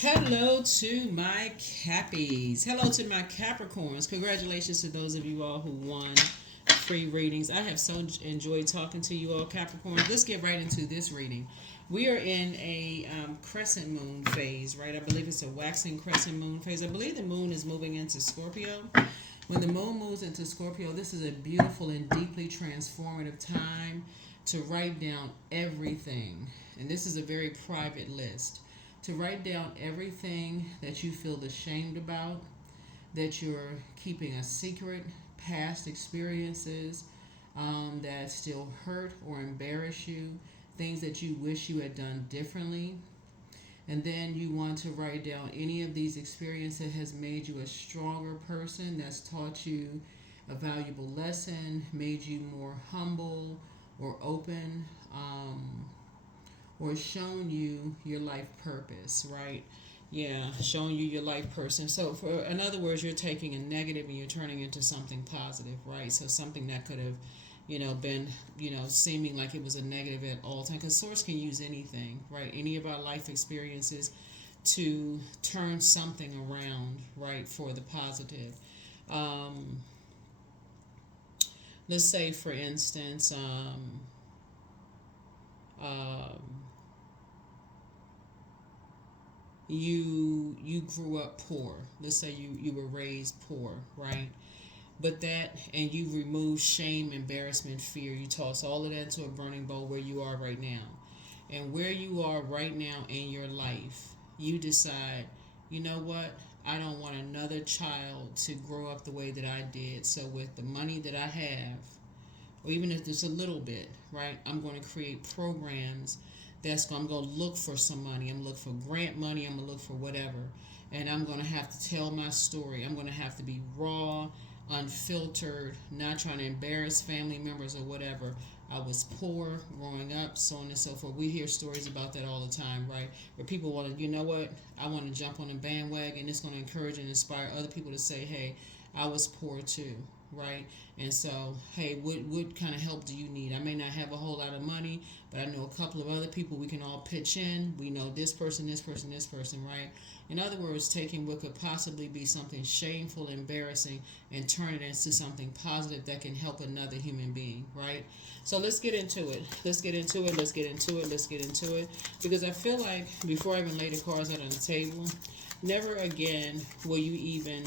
Hello to my Cappies. Hello to my Capricorns. Congratulations to those of you all who won free readings. I have so enjoyed talking to you all, Capricorns. Let's get right into this reading. We are in a crescent moon phase, right? I believe it's a waxing crescent moon phase. I believe the moon is moving into Scorpio. When the moon moves into Scorpio, this is a beautiful and deeply transformative time to write down everything. And this is a very private list. To write down everything that you feel ashamed about, that you're keeping a secret, past experiences that still hurt or embarrass you, things that you wish you had done differently. And then you want to write down any of these experiences that has made you a stronger person, that's taught you a valuable lesson, made you more humble or open, or shown you your life purpose, right? Yeah, showing you your life person. So, for in other words, you're taking a negative and you're turning into something positive, right? So something that could have, been, seeming like it was a negative at all times. Because Source can use anything, right? Any of our life experiences to turn something around, right, for the positive. Um, let's say, for instance, um, you grew up poor. Let's say you were raised poor, right? But that, and you remove shame, embarrassment, fear. You toss all of that into a burning bowl where you are right now. And where you are right now in your life, you decide, you know what? I don't want another child to grow up the way that I did. So with the money that I have, or even if it's a little bit, right? I'm going to create programs I'm going to look for some money. I'm going to look for grant money. I'm going to look for whatever. And I'm going to have to tell my story. I'm going to have to be raw, unfiltered, not trying to embarrass family members or whatever. I was poor growing up, so on and so forth. We hear stories about that all the time, right? Where people want to, you know what, I want to jump on a bandwagon. It's going to encourage and inspire other people to say, hey, I was poor too, right? And so, hey, what kind of help do you need? I may not have a whole lot of money, but I know a couple of other people we can all pitch in. We know this person, this person, this person, right? In other words, taking what could possibly be something shameful, embarrassing, and turn it into something positive that can help another human being, right? So let's get into it. Let's get into it. Let's get into it. Let's get into it. Because I feel like before I even lay the cards out on the table, never again will you even,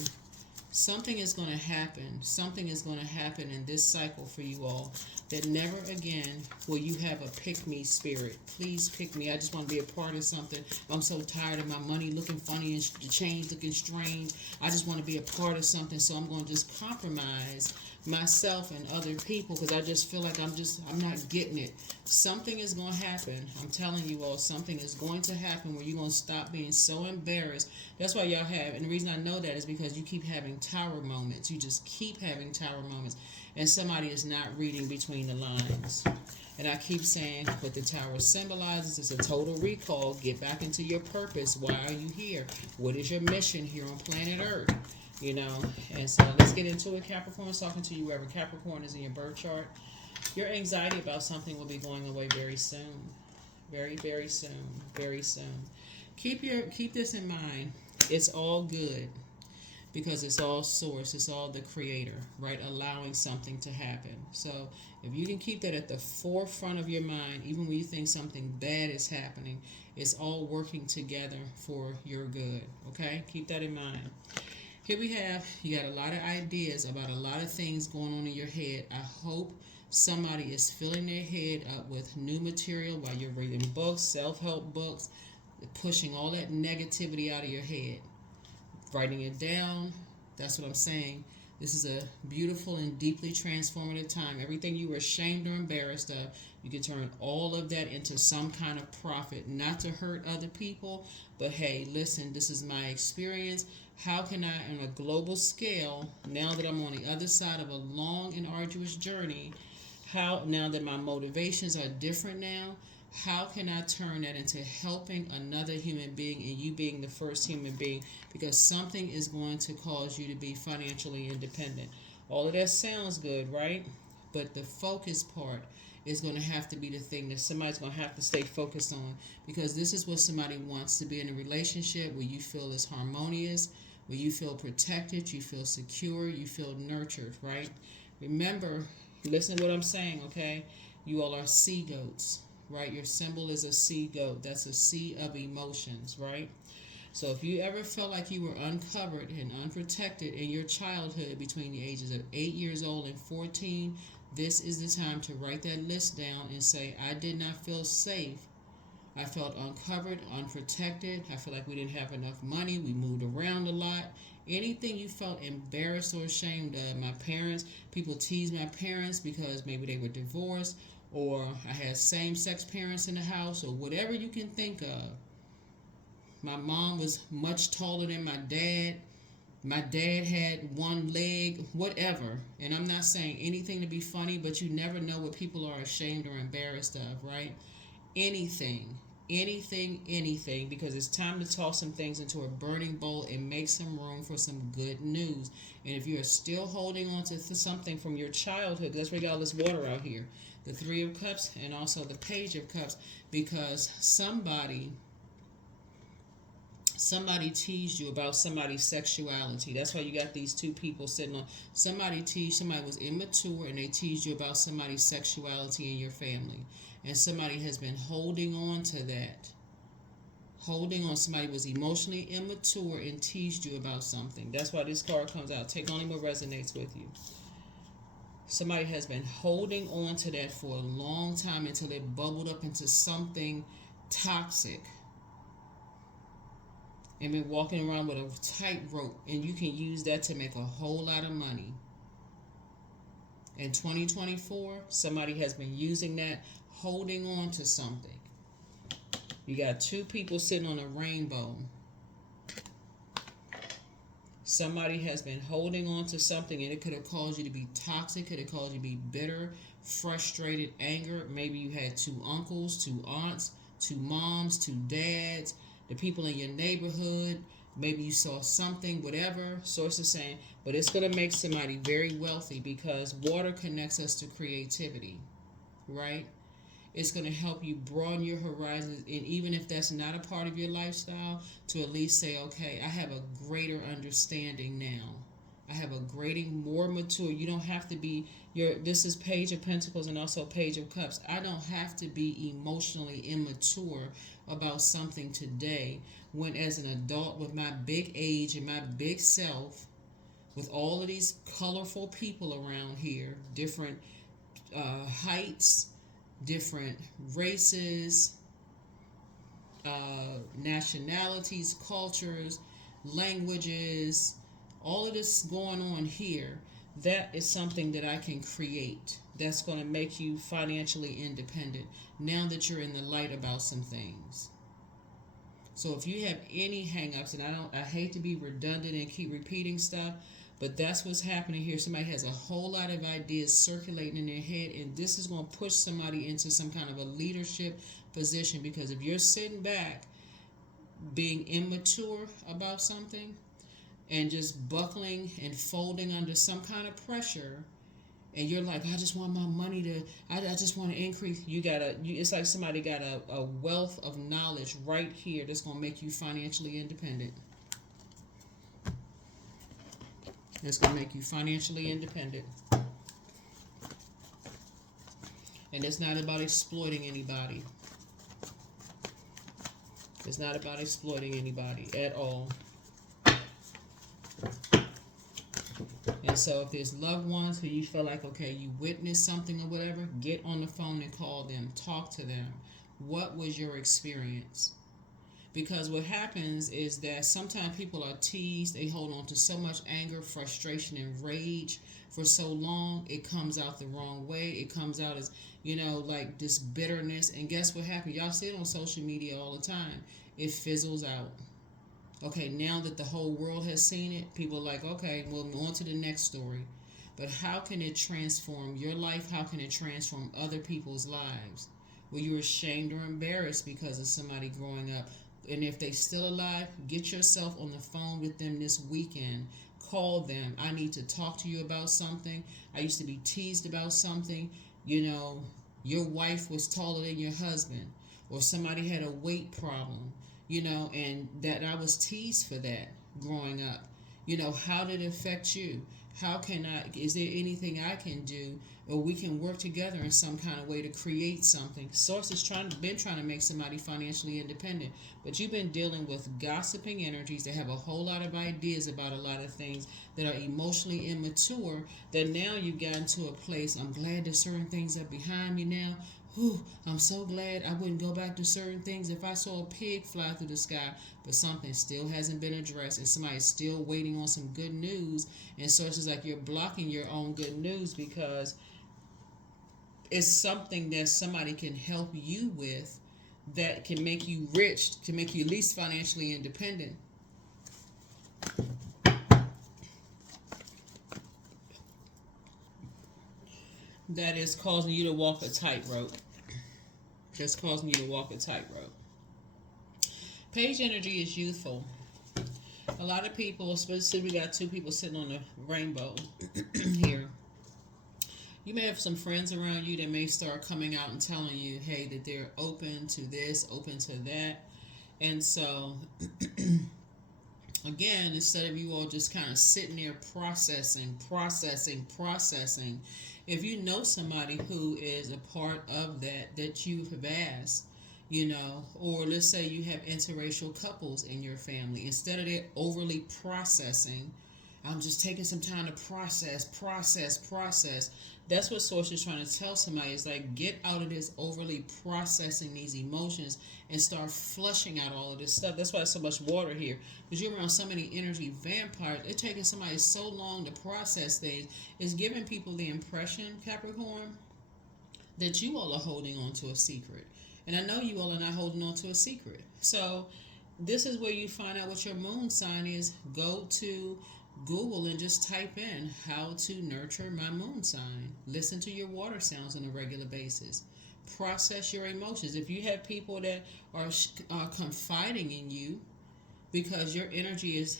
something is going to happen. Something is going to happen in this cycle for you all that never again will you have a pick me spirit. Please pick me. I just want to be a part of something. I'm so tired of my money looking funny and the change looking strange. I just want to be a part of something, so I'm going to just compromise myself and other people because I just feel like I'm not getting it. Something is going to happen. I'm telling you all, something is going to happen where you're going to stop being so embarrassed. That's why y'all have, and the reason I know that is because you keep having tower moments. You just keep having tower moments, and somebody is not reading between the lines. And I keep saying what the tower symbolizes is a total recall. Get back into your purpose. Why are you here? What is your mission here on planet Earth? And so let's get into it. Capricorn, talking to you wherever Capricorn is in your birth chart. Your anxiety about something will be going away very soon. Very, very soon. Very soon. Keep this in mind. It's all good because it's all source. It's all the creator, right? Allowing something to happen. So if you can keep that at the forefront of your mind, even when you think something bad is happening, it's all working together for your good. Okay? Keep that in mind. Here we have, you got a lot of ideas about a lot of things going on in your head. I hope somebody is filling their head up with new material while you're reading books, self-help books, pushing all that negativity out of your head, writing it down. That's what I'm saying. This is a beautiful and deeply transformative time. Everything you were ashamed or embarrassed of, you can turn all of that into some kind of profit, not to hurt other people, but hey, listen, this is my experience. How can I, on a global scale, now that I'm on the other side of a long and arduous journey, now that my motivations are different now, how can I turn that into helping another human being and you being the first human being? Because something is going to cause you to be financially independent. All of that sounds good, right? But the focus part is going to have to be the thing that somebody's going to have to stay focused on, because this is what somebody wants, to be in a relationship where you feel is harmonious, where you feel protected, you feel secure, you feel nurtured, right? Remember, listen to what I'm saying, okay? You all are sea goats, right? Your symbol is a sea goat. That's a sea of emotions, right? So if you ever felt like you were uncovered and unprotected in your childhood between the ages of 8 years old and 14, this is the time to write that list down and say, I did not feel safe. I felt uncovered, unprotected. I feel like we didn't have enough money. We moved around a lot. Anything you felt embarrassed or ashamed of. My parents, people teased my parents because maybe they were divorced, or I had same-sex parents in the house, or whatever you can think of. My mom was much taller than my dad. My dad had one leg, whatever. And I'm not saying anything to be funny, but you never know what people are ashamed or embarrassed of, right? Anything, because it's time to toss some things into a burning bowl and make some room for some good news. And if you're still holding on to something from your childhood, that's why we got all this water out here, the Three of Cups and also the Page of Cups, because somebody teased you about somebody's sexuality. That's why you got these two people sitting on. Somebody was immature and they teased you about somebody's sexuality in your family. And somebody has been holding on to that. Holding on. Somebody was emotionally immature and teased you about something. That's why this card comes out. Take only what resonates with you. Somebody has been holding on to that for a long time until it bubbled up into something toxic. And been walking around with a tightrope, and you can use that to make a whole lot of money. In 2024, somebody has been using that, holding on to something. You got two people sitting on a rainbow. Somebody has been holding on to something, and it could have caused you to be toxic, could have caused you to be bitter, frustrated, anger. Maybe you had two uncles, two aunts, two moms, two dads, the people in your neighborhood. Maybe you saw something, whatever, sources saying, but it's going to make somebody very wealthy, because water connects us to creativity, right? It's going to help you broaden your horizons, and even if that's not a part of your lifestyle, to at least say, okay, I have a greater understanding now. I have a greater, more mature. You don't have to be this is Page of Pentacles and also Page of Cups. I don't have to be emotionally immature about something today, when as an adult with my big age and my big self, with all of these colorful people around here, different heights, different races, nationalities, cultures, languages, all of this going on here, that is something that I can create. That's going to make you financially independent now that you're in the light about some things. So if you have any hang-ups, and I hate to be redundant and keep repeating stuff, but that's what's happening here. Somebody has a whole lot of ideas circulating in their head, and this is going to push somebody into some kind of a leadership position, because if you're sitting back being immature about something and just buckling and folding under some kind of pressure, and you're like, I just want my money to, I just want to increase. It's like somebody got a wealth of knowledge right here that's going to make you financially independent. It's going to make you financially independent. And it's not about exploiting anybody. It's not about exploiting anybody at all. And so if there's loved ones who you feel like, okay, you witnessed something or whatever, get on the phone and call them. Talk to them. What was your experience? Because what happens is that sometimes people are teased. They hold on to so much anger, frustration, and rage for so long. It comes out the wrong way. It comes out as, like this bitterness. And guess what happens? Y'all see it on social media all the time. It fizzles out. Okay, now that the whole world has seen it, people are like, okay, well, on to the next story. But how can it transform your life? How can it transform other people's lives? Were you ashamed or embarrassed because of somebody growing up? And if they're still alive, get yourself on the phone with them this weekend. Call them. I need to talk to you about something. I used to be teased about something. Your wife was taller than your husband, or somebody had a weight problem, and that I was teased for that growing up. How did it affect you? Is there anything I can do, or we can work together in some kind of way to create something? Source has been trying to make somebody financially independent, but you've been dealing with gossiping energies that have a whole lot of ideas about a lot of things that are emotionally immature, that now you've gotten to a place. I'm glad that certain things are behind me now. Whew, I'm so glad I wouldn't go back to certain things if I saw a pig fly through the sky, but something still hasn't been addressed, and somebody's still waiting on some good news. And sources like you're blocking your own good news because it's something that somebody can help you with that can make you rich, can make you at least financially independent. That is causing you to walk a tightrope. That's causing you to walk a tightrope. Page energy is youthful. A lot of people, especially we got two people sitting on the rainbow here. You may have some friends around you that may start coming out and telling you, hey, that they're open to this, open to that. And so, again, instead of you all just kind of sitting there processing, if you know somebody who is a part of that you have asked, or let's say you have interracial couples in your family, instead of it overly processing, I'm just taking some time to process. That's what Source is trying to tell somebody. Is like, get out of this overly processing these emotions and start flushing out all of this stuff. That's why there's so much water here. Because you're around so many energy vampires. It's taking somebody so long to process things. It's giving people the impression, Capricorn, that you all are holding on to a secret. And I know you all are not holding on to a secret. So this is where you find out what your moon sign is. Go to Google and just type in how to nurture my moon sign. Listen to your water sounds on a regular basis. Process your emotions. If you have people that are confiding in you, because your energy is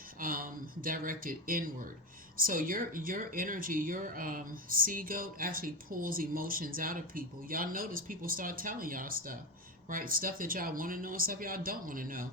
directed inward. So your energy, your sea goat actually pulls emotions out of people. Y'all notice people start telling y'all stuff, right? Stuff that y'all want to know and stuff y'all don't want to know.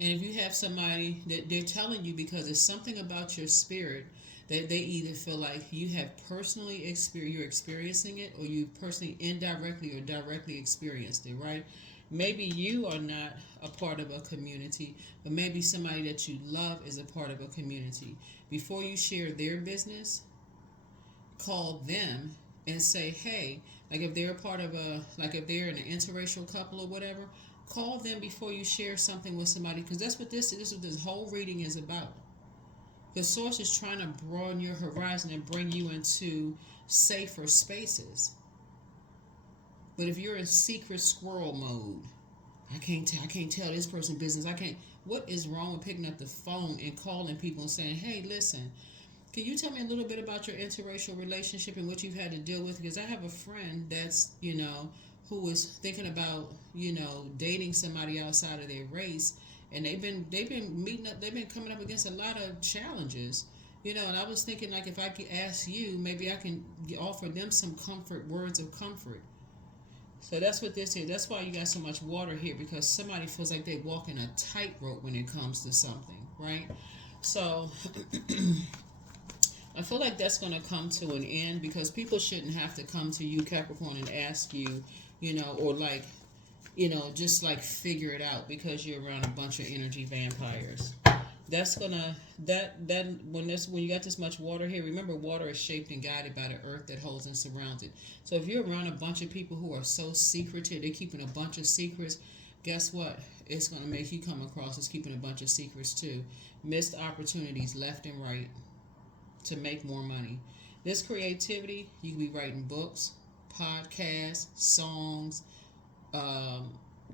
And if you have somebody that they're telling you because it's something about your spirit that they either feel like you have personally you're experiencing it, or you personally indirectly or directly experienced it, right? Maybe you are not a part of a community, but maybe somebody that you love is a part of a community. Before you share their business, call them and say, hey, like if they're a part of if they're in an interracial couple or whatever, call them before you share something with somebody, because that's what this is what this whole reading is about. The Source is trying to broaden your horizon and bring you into safer spaces. But if you're in secret squirrel mode, I can't tell this person business. What is wrong with picking up the phone and calling people and saying, hey, listen, can you tell me a little bit about your interracial relationship and what you've had to deal with? Because I have a friend that's, who was thinking about, dating somebody outside of their race, and they've been meeting up, they've been coming up against a lot of challenges, and I was thinking, like, if I could ask you, maybe I can offer them some words of comfort. So that's what this is. That's why you got so much water here, because somebody feels like they walk in a tightrope when it comes to something, right? So I feel like that's going to come to an end, because people shouldn't have to come to you, Capricorn, and ask you, or just like figure it out because you're around a bunch of energy vampires. That's gonna when you got this much water here, remember water is shaped and guided by the earth that holds and surrounds it. So if you're around a bunch of people who are so secretive, they're keeping a bunch of secrets, guess what? It's gonna make you come across as keeping a bunch of secrets too. Missed opportunities left and right to make more money. This creativity, you can be writing books, podcasts, songs,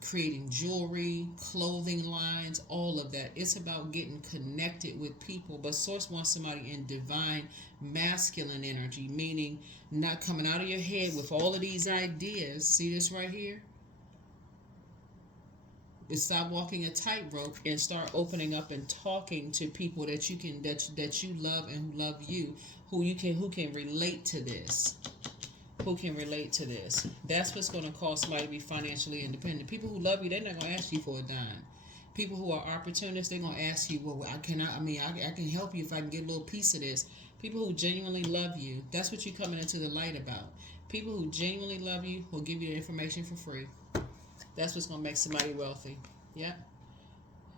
creating jewelry, clothing lines, all of that. It's about getting connected with people. But Source wants somebody in divine masculine energy, meaning not coming out of your head with all of these ideas. See this right here? Stop walking a tightrope and start opening up and talking to people that you can that you love and who love you, who can relate to this. who can relate to this. That's what's going to cause somebody to be financially independent. People who love you, they're not going to ask you for a dime. People who are opportunists, they're going to ask you, well, I can help you if I can get a little piece of this. People who genuinely love you, that's what you're coming into the light about. People who genuinely love you will give you the information for free. That's what's going to make somebody wealthy. Yeah.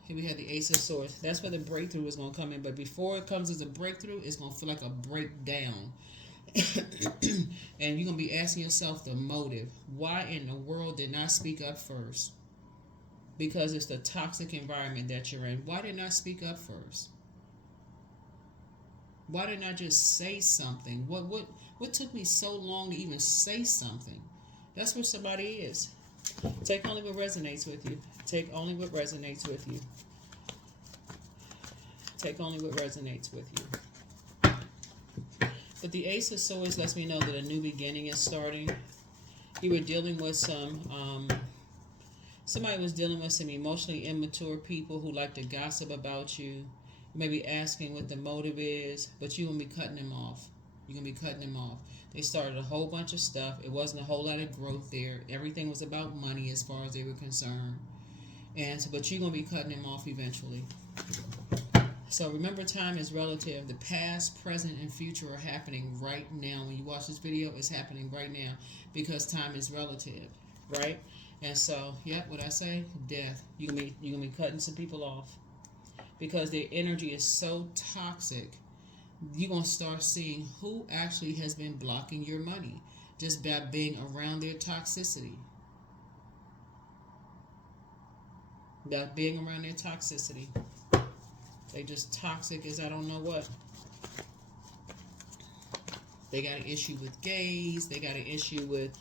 Here we have the Ace of Swords. That's where the breakthrough is going to come in. But before it comes as a breakthrough, it's going to feel like a breakdown. And you're going to be asking yourself the motive. Why in the world did not speak up first? Because it's the toxic environment that you're in. Why didn't I speak up first? Why didn't I just say something? What took me so long to even say something? That's where somebody is. Take only what resonates with you. Take only what resonates with you. Take only what resonates with you. But the Ace of Swords lets me know that a new beginning is starting. You were dealing with somebody was dealing with some emotionally immature people who like to gossip about you. You may be asking what the motive is, but you're going to be cutting them off. You're going to be cutting them off. They started a whole bunch of stuff. It wasn't a whole lot of growth there. Everything was about money as far as they were concerned. But you're going to be cutting them off eventually. So remember, time is relative. The past, present, and future are happening right now. When you watch this video, it's happening right now because time is relative, right? And so, what I say? Death. You're gonna be cutting some people off because their energy is so toxic. You're gonna start seeing who actually has been blocking your money just by being around their toxicity. By being around their toxicity. They just toxic as I don't know what. They got an issue with gays. They got an issue with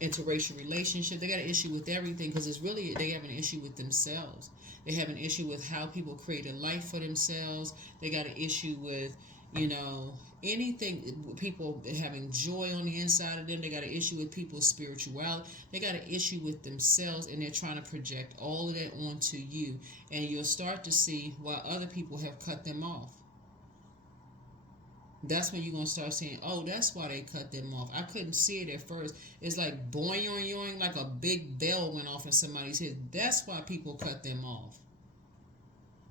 interracial relationship. They got an issue with everything because it's really, they have an issue with themselves. They have an issue with how people create a life for themselves. They got an issue with, anything, people having joy on the inside of them. They got an issue with people's spirituality. They got an issue with themselves, and they're trying to project all of that onto you. And you'll start to see why other people have cut them off. That's when you're going to start saying, oh, that's why they cut them off. I couldn't see it at first. It's like boing, yoing, like a big bell went off in somebody's head. That's why people cut them off.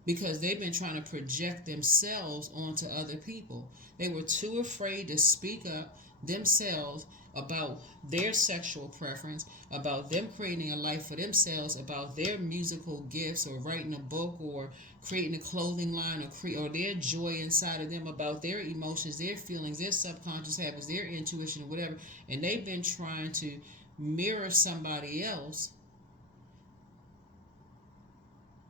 Because they've been trying to project themselves onto other people. They were too afraid to speak up themselves about their sexual preference, about them creating a life for themselves, about their musical gifts or writing a book or creating a clothing line or their joy inside of them, about their emotions, their feelings, their subconscious habits, their intuition, or whatever. And they've been trying to mirror somebody else.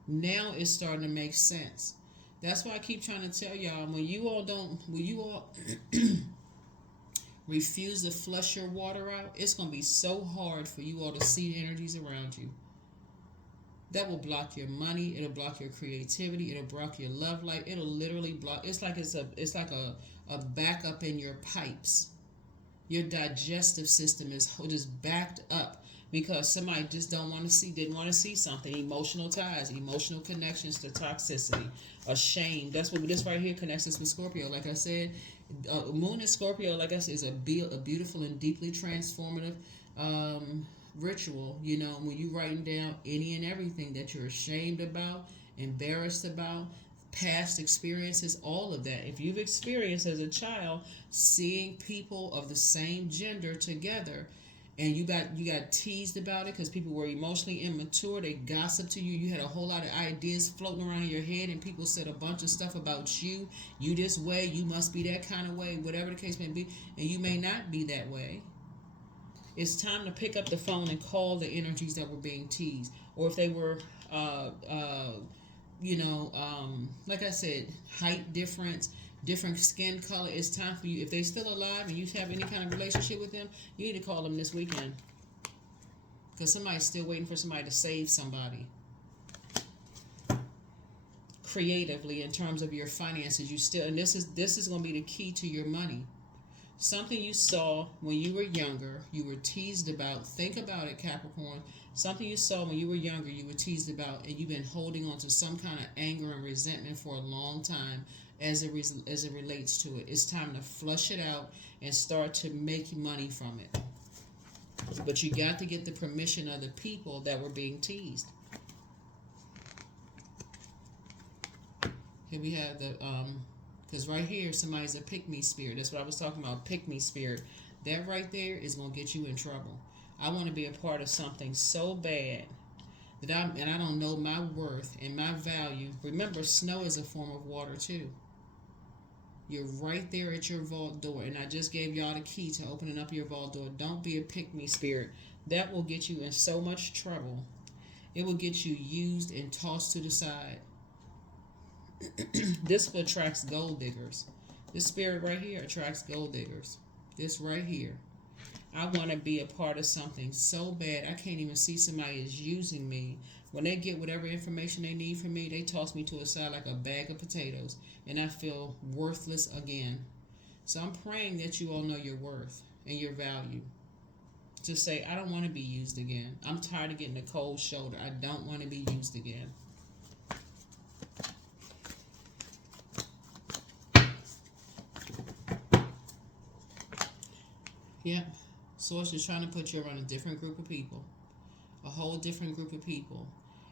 Now it's starting to make sense. That's why I keep trying to tell y'all, when you all refuse to flush your water out, it's going to be so hard for you all to see the energies around you. That will block your money. It'll block your creativity. It'll block your love life. It'll literally block. It's like a backup in your pipes. Your digestive system is just backed up. Because somebody just didn't want to see something. Emotional ties, emotional connections to toxicity, a shame. That's what this right here connects us with Scorpio. Like I said, Moon and Scorpio, like I said, is a beautiful and deeply transformative ritual. When you're writing down any and everything that you're ashamed about, embarrassed about, past experiences, all of that. If you've experienced as a child seeing people of the same gender together, and you got teased about it because people were emotionally immature. They gossiped to you. You had a whole lot of ideas floating around in your head, and people said a bunch of stuff about you. You this way. You must be that kind of way. Whatever the case may be, and you may not be that way. It's time to pick up the phone and call the energies that were being teased, or if they were, like I said, height difference. Different skin color. It's time for you. If they're still alive and you have any kind of relationship with them, you need to call them this weekend. Because somebody's still waiting for somebody to save somebody. Creatively, in terms of your finances, and this is going to be the key to your money. Something you saw when you were younger, you were teased about. Think about it, Capricorn. Something you saw when you were younger, you were teased about, and you've been holding on to some kind of anger and resentment for a long time. as it relates to it. It's time to flush it out and start to make money from it. But you got to get the permission of the people that were being teased. Here we have the because right here somebody's a pick-me spirit. That's what I was talking about, pick-me spirit. That right there is going to get you in trouble. I want to be a part of something so bad that I don't know my worth and my value. Remember, snow is a form of water too. You're right there at your vault door, and I just gave y'all the key to opening up your vault door. Don't be a pick-me spirit. That will get you in so much trouble. It will get you used and tossed to the side. This attracts gold diggers. This spirit right here attracts gold diggers. This right here. I want to be a part of something so bad I can't even see somebody is using me. When they get whatever information they need from me, they toss me to a side like a bag of potatoes, and I feel worthless again. So I'm praying that you all know your worth and your value. Just say, I don't want to be used again. I'm tired of getting a cold shoulder. I don't want to be used again. Yep. Source is trying to put you around a different group of people. A whole different group of people.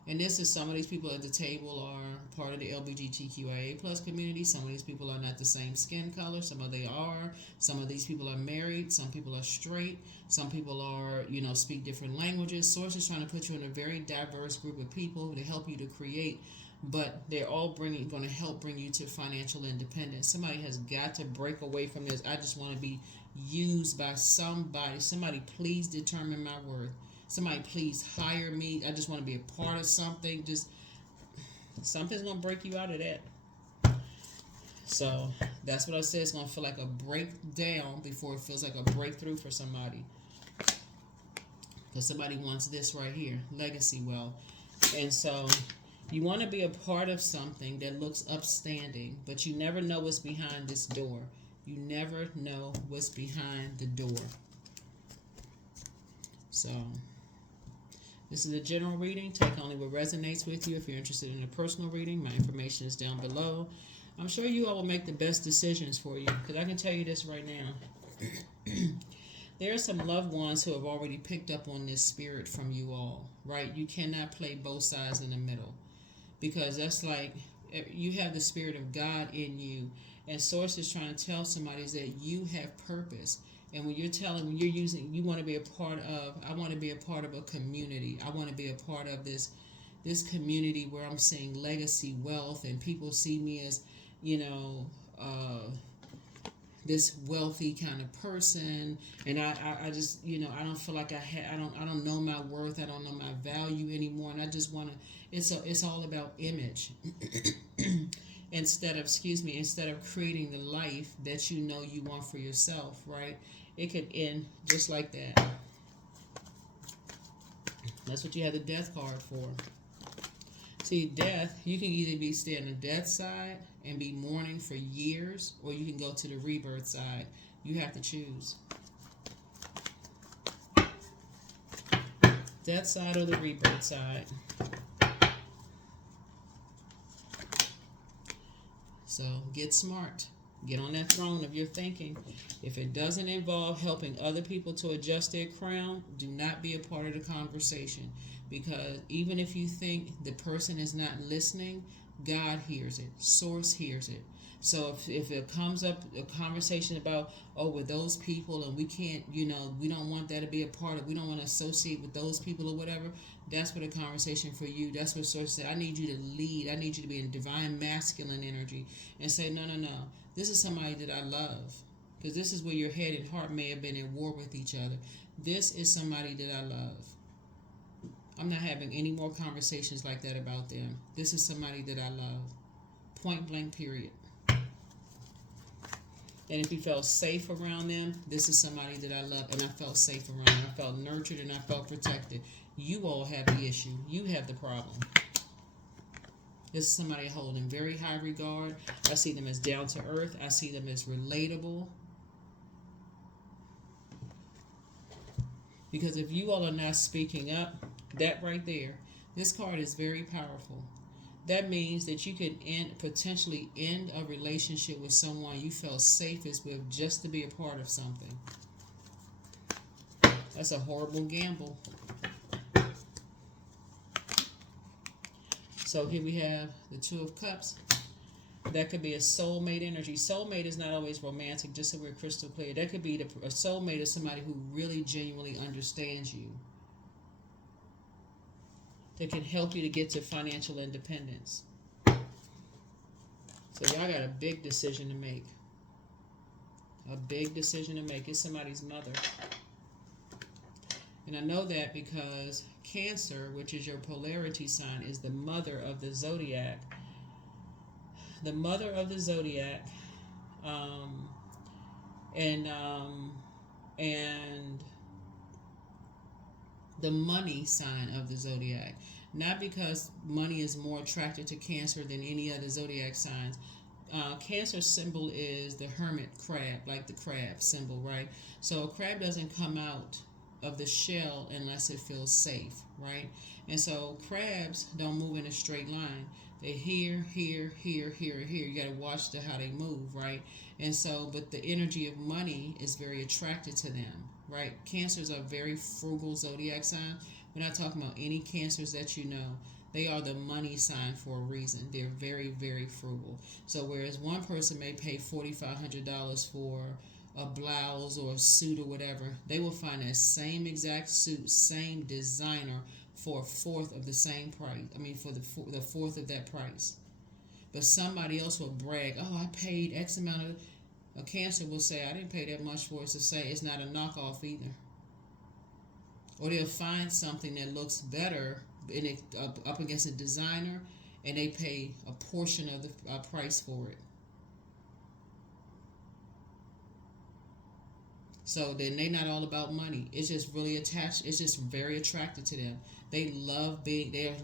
And this is some of these people at the table are part of the LGBTQIA plus community. Some of these people are not the same skin color. Some of they are. Some of these people are married. Some people are straight. Some people are, speak different languages. Source is trying to put you in a very diverse group of people to help you to create. But they're all going to help bring you to financial independence. Somebody has got to break away from this. I just want to be used by somebody. Somebody please determine my worth. Somebody please hire me. I just want to be a part of something. Just something's going to break you out of that. So that's what I said. It's going to feel like a breakdown before it feels like a breakthrough for somebody. Because somebody wants this right here. Legacy wealth. And so you want to be a part of something that looks upstanding. But you never know what's behind this door. You never know what's behind the door. So this is a general reading. Take only what resonates with you. If you're interested in a personal reading, my information is down below. I'm sure you all will make the best decisions for you, because I can tell you this right now. There are some loved ones who have already picked up on this spirit from you all, right? You cannot play both sides in the middle, because that's like you have the spirit of God in you, and Source is trying to tell somebody that you have purpose. And when you're using, you want to be a part of, I want to be a part of a community. I want to be a part of this community where I'm seeing legacy wealth, and people see me as, this wealthy kind of person. And I just, I don't feel like I don't know my worth. I don't know my value anymore. And I just want to, it's all about image. Instead of creating the life that you know you want for yourself, right? It could end just like that. That's what you have the death card for. See, death, you can either stay on the death side and be mourning for years, or you can go to the rebirth side. You have to choose. Death side or the rebirth side. So get smart. Get on that throne of your thinking. If it doesn't involve helping other people to adjust their crown, do not be a part of the conversation. Because even if you think the person is not listening, God hears it. Source hears it. So if it comes up a conversation about, with those people, and we can't, we don't want that to be a part of, we don't want to associate with those people or whatever, that's what a conversation for you. That's what Source said. I need you to lead. I need you to be in divine masculine energy and say, no. This is somebody that I love. Because this is where your head and heart may have been in war with each other. This is somebody that I love. I'm not having any more conversations like that about them. This is somebody that I love. Point blank, period. And if you felt safe around them, this is somebody that I love, and I felt safe around them. I felt nurtured and I felt protected. You all have the issue. You have the problem. This is somebody I hold in very high regard. I see them as down to earth. I see them as relatable. Because if you all are not speaking up, that right there, this card is very powerful. That means that you could potentially end a relationship with someone you felt safest with just to be a part of something. That's a horrible gamble. So here we have the Two of Cups. That could be a soulmate energy. Soulmate is not always romantic, just so we're crystal clear. That could be a soulmate is somebody who really genuinely understands you, that can help you to get to financial independence. So y'all got a big decision to make. A big decision to make. It's somebody's mother. And I know that because Cancer, which is your polarity sign, is the mother of the zodiac. The mother of the zodiac, and the money sign of the zodiac. Not because money is more attracted to Cancer than any other zodiac signs. Cancer symbol is the hermit crab, like the crab symbol, right? So a crab doesn't come out of the shell unless it feels safe, right? And so crabs don't move in a straight line. They here, here, here, here, here. You got to watch how they move, right? And so, but the energy of money is very attracted to them, right? Cancers are very frugal zodiac sign. We're not talking about any Cancers that you know. They are the money sign for a reason. They're very, very frugal. So whereas one person may pay $4,500 for a blouse or a suit or whatever, they will find that same exact suit, same designer, for a fourth of the same price. I mean, for the fourth of that price. But somebody else will brag, oh, I paid X amount of... A Cancer will say, I didn't pay that much for it, to say it's not a knockoff either. Or they'll find something that looks better in it, up against a designer, and they pay a portion of the price for it. So then they're not all about money. It's just really attached. It's just very attracted to them. They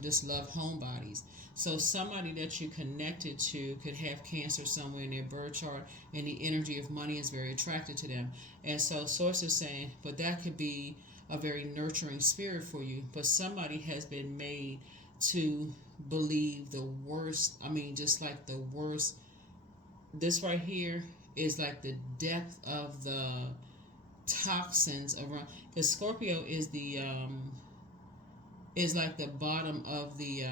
just love homebodies. So somebody that you connected to could have Cancer somewhere in their birth chart, and the energy of money is very attracted to them. And so Source is saying, but that could be a very nurturing spirit for you. But somebody has been made to believe the worst. I mean, just like the worst. This right here is like the depth of the toxins around, because Scorpio is the is like the bottom of the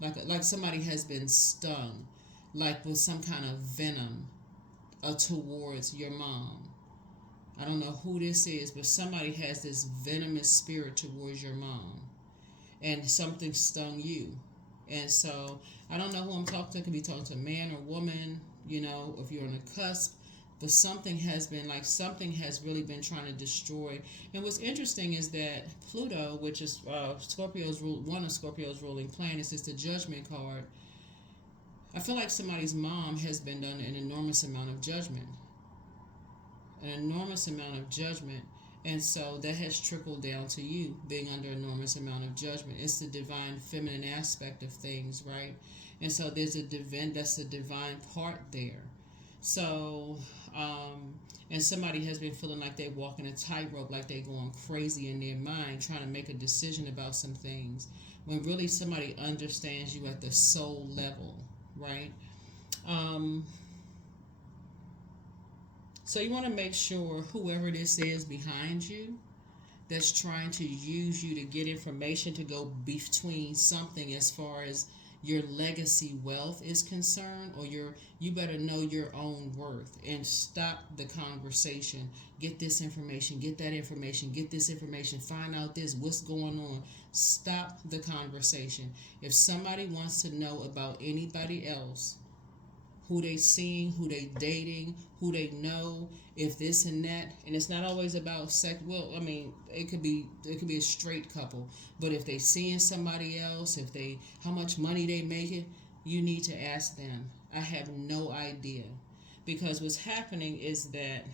like somebody has been stung, like with some kind of venom towards your mom. I don't know who this is, but somebody has this venomous spirit towards your mom, and something stung you. And so I don't know who I'm talking to. Could be talking to a man or woman, you know, if you're on the cusp. But something has really been trying to destroy. And what's interesting is that Pluto, which is one of Scorpio's ruling planets, is the Judgment card. I feel like somebody's mom has been under an enormous amount of judgment. And so that has trickled down to you being under an enormous amount of judgment. It's the divine feminine aspect of things, right? And so that's the divine part there. So, and somebody has been feeling like they're walking a tightrope, like they're going crazy in their mind, trying to make a decision about some things, when really somebody understands you at the soul level, right? So you want to make sure whoever this is behind you that's trying to use you to get information to go between something as far as your legacy wealth is concerned, or you better know your own worth and stop the conversation. Get this information, get that information, get this information, find out this, what's going on. Stop the conversation. If somebody wants to know about anybody else, who they seeing, who they dating, who they know, if this and that, and it's not always about sex. Well, I mean, it could be a straight couple, but if they seeing somebody else, how much money they making, you need to ask them. I have no idea, because what's happening is that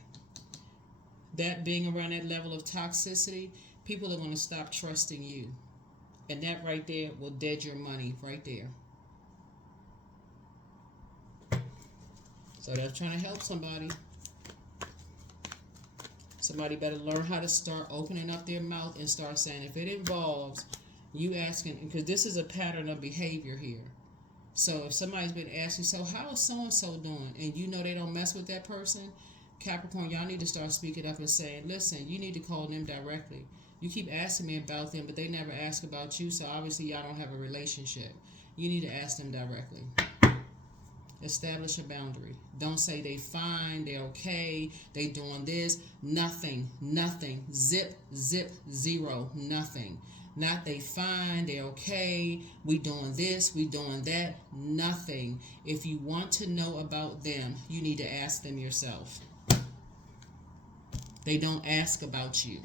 being around that level of toxicity, people are going to stop trusting you, and that right there will dead your money right there. So they're trying to help somebody. Somebody better learn how to start opening up their mouth and start saying, if it involves you asking, because this is a pattern of behavior here. So if somebody's been asking, so how is so and so doing, and you know they don't mess with that person, Capricorn, y'all need to start speaking up and saying, listen, you need to call them directly. You keep asking me about them, but they never ask about you, so obviously y'all don't have a relationship. You need to ask them directly. Establish a boundary. Don't say they fine, they okay, they doing this. Nothing, nothing. Zip, zip, zero, nothing. Not they fine, they okay, we doing this, we doing that. Nothing. If you want to know about them, you need to ask them yourself. They don't ask about you.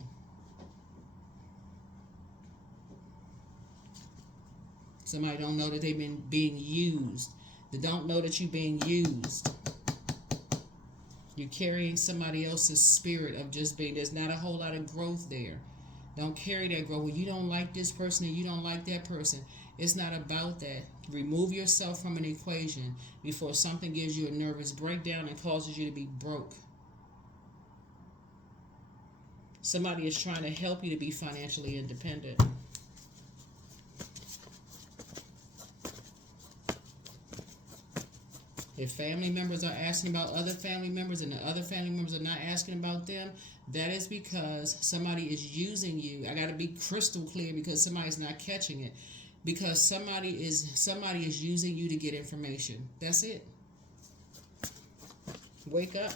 Somebody don't know that they've been being used. They don't know that you're being used. You're carrying somebody else's spirit of just being. There's not a whole lot of growth there. Don't carry that growth. Well, you don't like this person and you don't like that person. It's not about that. Remove yourself from an equation before something gives you a nervous breakdown and causes you to be broke. Somebody is trying to help you to be financially independent. If family members are asking about other family members and the other family members are not asking about them, that is because somebody is using you. I got to be crystal clear because somebody's not catching it. Because somebody is using you to get information. That's it. Wake up.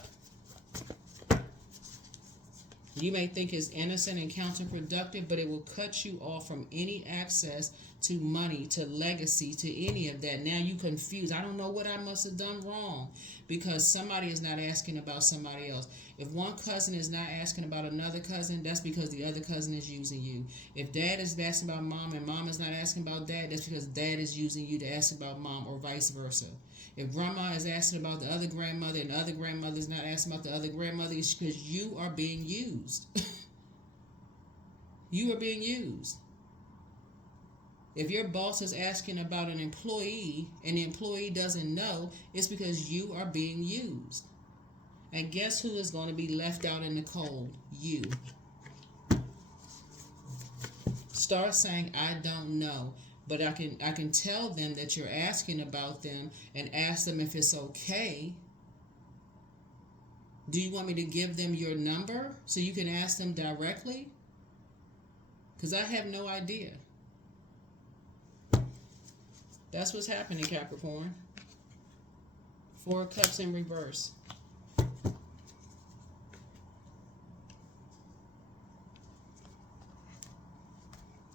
You may think it's innocent and counterproductive, but it will cut you off from any access to money, to legacy, to any of that. Now you confused. I don't know what I must have done wrong because somebody is not asking about somebody else. If one cousin is not asking about another cousin, that's because the other cousin is using you. If dad is asking about mom and mom is not asking about dad, that's because dad is using you to ask about mom or vice versa. If grandma is asking about the other grandmother and the other grandmother is not asking about the other grandmother, it's because you are being used. You are being used. If your boss is asking about an employee and the employee doesn't know, it's because you are being used. And guess who is going to be left out in the cold? You. Start saying, I don't know. But I can tell them that you're asking about them and ask them if it's okay. Do you want me to give them your number so you can ask them directly? Because I have no idea. That's what's happening, Capricorn. 4 of Cups in reverse.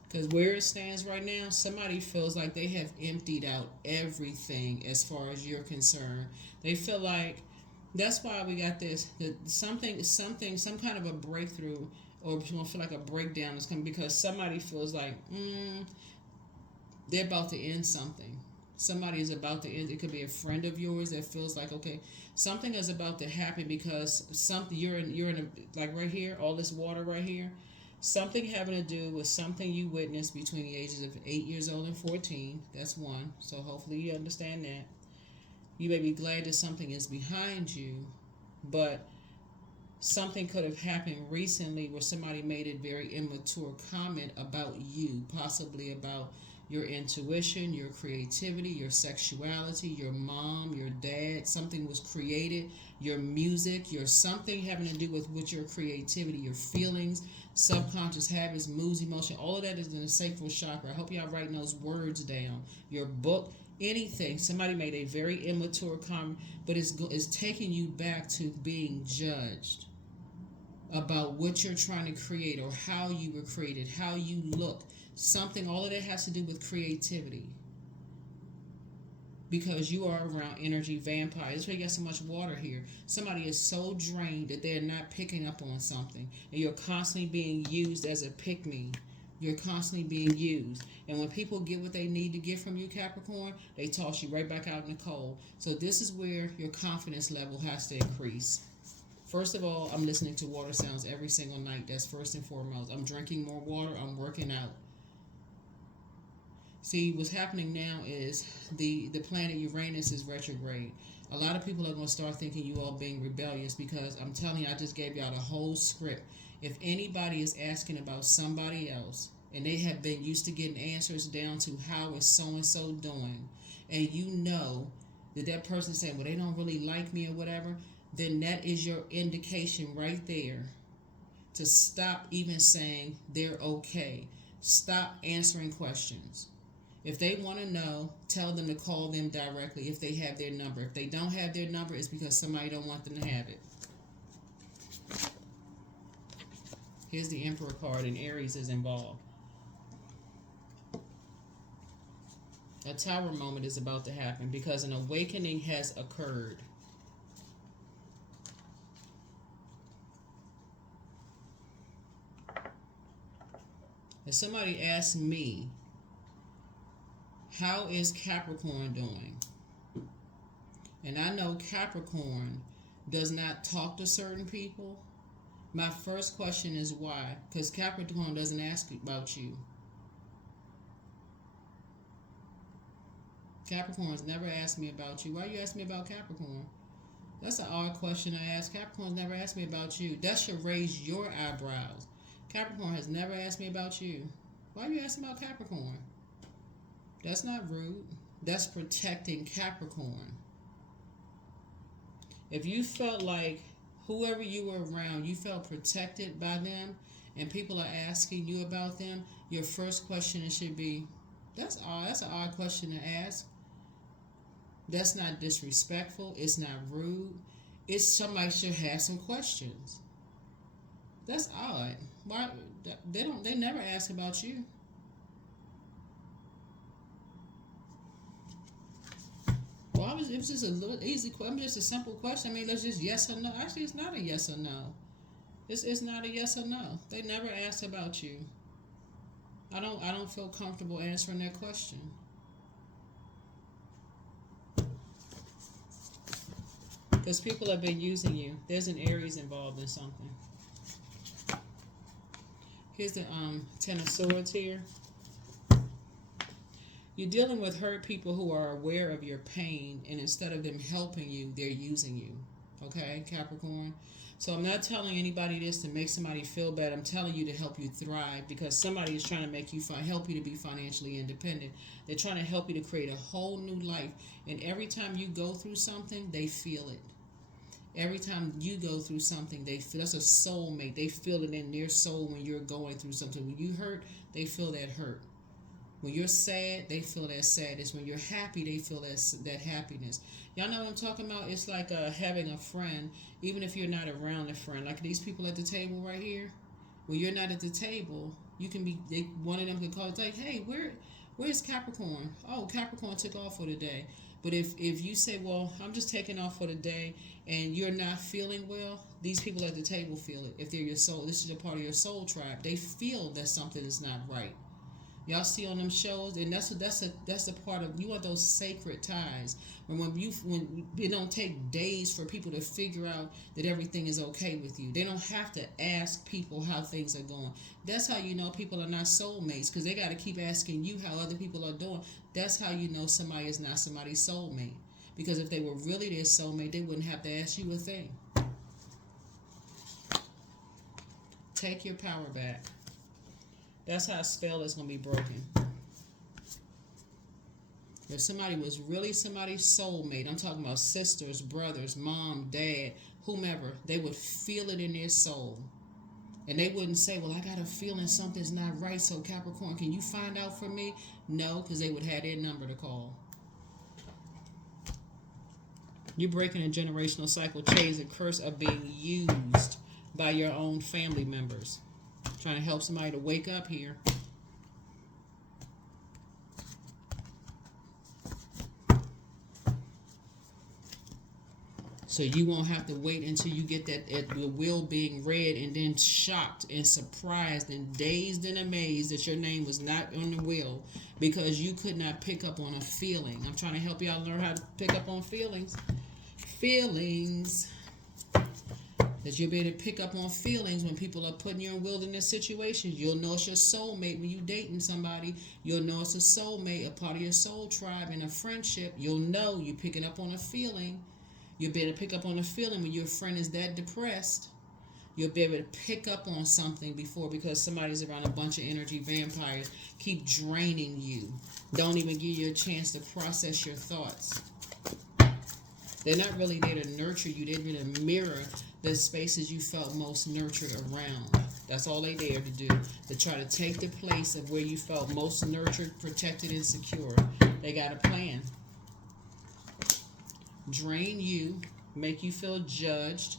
Because where it stands right now, somebody feels like they have emptied out everything as far as you're concerned. They feel like, that's why we got this, some kind of a breakthrough, or feel like a breakdown is coming, because somebody feels like, they're about to end something. Somebody is about to end. It could be a friend of yours that feels like, okay, something is about to happen because something you're in a, like right here, all this water right here. Something having to do with something you witnessed between the ages of 8 years old and 14. That's one. So hopefully you understand that. You may be glad that something is behind you, but something could have happened recently where somebody made a very immature comment about you, possibly about your intuition, your creativity, your sexuality, your mom, your dad. Something was created, your music, your something having to do with your creativity, your feelings, subconscious habits, moods, emotion. All of that is in the sacral chakra. I hope y'all writing those words down. Your book, anything. Somebody made a very immature comment, but it's taking you back to being judged about what you're trying to create or how you were created, how you look. Something, all of that has to do with creativity. Because you are around energy vampires. That's why you got so much water here. Somebody is so drained that they're not picking up on something. And you're constantly being used as a pick-me. You're constantly being used. And when people get what they need to get from you, Capricorn, they toss you right back out in the cold. So this is where your confidence level has to increase. First of all, I'm listening to water sounds every single night. That's first and foremost. I'm drinking more water. I'm working out. See, what's happening now is the planet Uranus is retrograde. A lot of people are going to start thinking you all being rebellious because I'm telling you, I just gave y'all the whole script. If anybody is asking about somebody else and they have been used to getting answers down to how is so-and-so doing, and you know that that person saying, well, they don't really like me or whatever, then that is your indication right there to stop even saying they're okay. Stop answering questions. If they want to know, tell them to call them directly if they have their number. If they don't have their number, it's because somebody don't want them to have it. Here's the Emperor card, and Aries is involved. A Tower moment is about to happen because an awakening has occurred. If somebody asks me, how is Capricorn doing? And I know Capricorn does not talk to certain people. My first question is why? Because Capricorn doesn't ask about you. Capricorn's never asked me about you. Why you ask me about Capricorn? That's an odd question I ask. Capricorn's never asked me about you. That should raise your eyebrows. Capricorn has never asked me about you. Why are you asking about Capricorn? That's not rude. That's protecting Capricorn. If you felt like whoever you were around, you felt protected by them, and people are asking you about them, your first question should be, that's odd. That's an odd question to ask. That's not disrespectful. It's not rude. It's somebody should have some questions. That's odd. Why they never ask about you. Well, it was just a little easy question, just a simple question. I mean, let's just yes or no. Actually, it's not a yes or no. It's not a yes or no. They never ask about you. I don't feel comfortable answering that question. Because people have been using you. There's an Aries involved in something. Here's the Ten of Swords here. You're dealing with hurt people who are aware of your pain, and instead of them helping you, they're using you. Okay, Capricorn? So I'm not telling anybody this to make somebody feel bad. I'm telling you to help you thrive, because somebody is trying to make you help you to be financially independent. They're trying to help you to create a whole new life. And every time you go through something, they feel it. Every time you go through something, they feel. That's a soulmate. They feel it in their soul when you're going through something. When you hurt, they feel that hurt. When you're sad, they feel that sadness. When you're happy, they feel that happiness. Y'all know what I'm talking about? It's like having a friend, even if you're not around a friend. Like these people at the table right here. When you're not at the table, you can be. One of them can call. It's like, hey, where's Capricorn? Oh, Capricorn took off for the day. But if you say, well, I'm just taking off for the day, and you're not feeling well, these people at the table feel it. If they're your soul, this is a part of your soul tribe. They feel that something is not right. Y'all see on them shows, and that's a part of, you want those sacred ties. When it don't take days for people to figure out that everything is okay with you. They don't have to ask people how things are going. That's how you know people are not soulmates, because they got to keep asking you how other people are doing. That's how you know somebody is not somebody's soulmate. Because if they were really their soulmate, they wouldn't have to ask you a thing. Take your power back. That's how a spell is going to be broken. If somebody was really somebody's soulmate, I'm talking about sisters, brothers, mom, dad, whomever, they would feel it in their soul. And they wouldn't say, well, I got a feeling something's not right, so Capricorn, can you find out for me? No, because they would have their number to call. You're breaking a generational cycle, chains, and curse of being used by your own family members. Trying to help somebody to wake up here. So you won't have to wait until you get the will being read and then shocked and surprised and dazed and amazed that your name was not on the will because you could not pick up on a feeling. I'm trying to help y'all learn how to pick up on feelings. Feelings. That you'll be able to pick up on feelings when people are putting you in wilderness situations. You'll know it's your soulmate when you're dating somebody. You'll know it's a soulmate, a part of your soul tribe, in a friendship. You'll know you're picking up on a feeling. You'll be able to pick up on a feeling when your friend is that depressed. You'll be able to pick up on something before, because somebody's around a bunch of energy vampires keep draining you. Don't even give you a chance to process your thoughts. They're not really there to nurture you. They're there to mirror the spaces you felt most nurtured around. That's all they dare to do. To try to take the place of where you felt most nurtured, protected, and secure. They got a plan. Drain you, make you feel judged.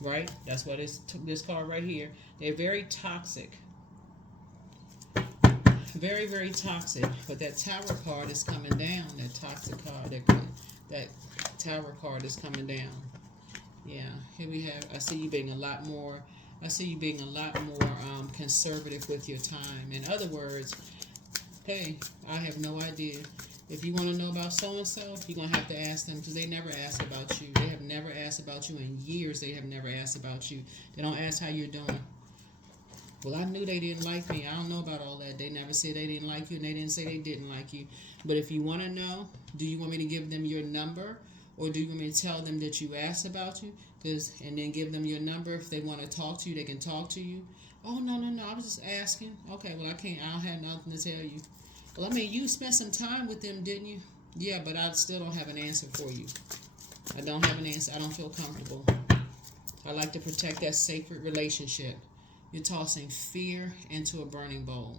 Right? That's what this card right here. They're very toxic. Very, very toxic. But that Tower card is coming down. That toxic card. That Tower card is coming down. Yeah. Here we have. I see you being a lot more conservative with your time. In other words, hey, I have no idea. If you want to know about so-and-so, you're going to have to ask them, because they never ask about you. They have never asked about you in years. They have never asked about you. They don't ask how you're doing. Well, I knew they didn't like me. I don't know about all that. They never said they didn't like you, and they didn't say they didn't like you. But if you want to know, do you want me to give them your number? Or do you want me to tell them that you asked about you? And then give them your number. If they want to talk to you, they can talk to you. Oh, no. I was just asking. Okay, well, I don't have nothing to tell you. Well, I mean, you spent some time with them, didn't you? Yeah, but I still don't have an answer for you. I don't have an answer. I don't feel comfortable. I like to protect that sacred relationship. You're tossing fear into a burning bowl.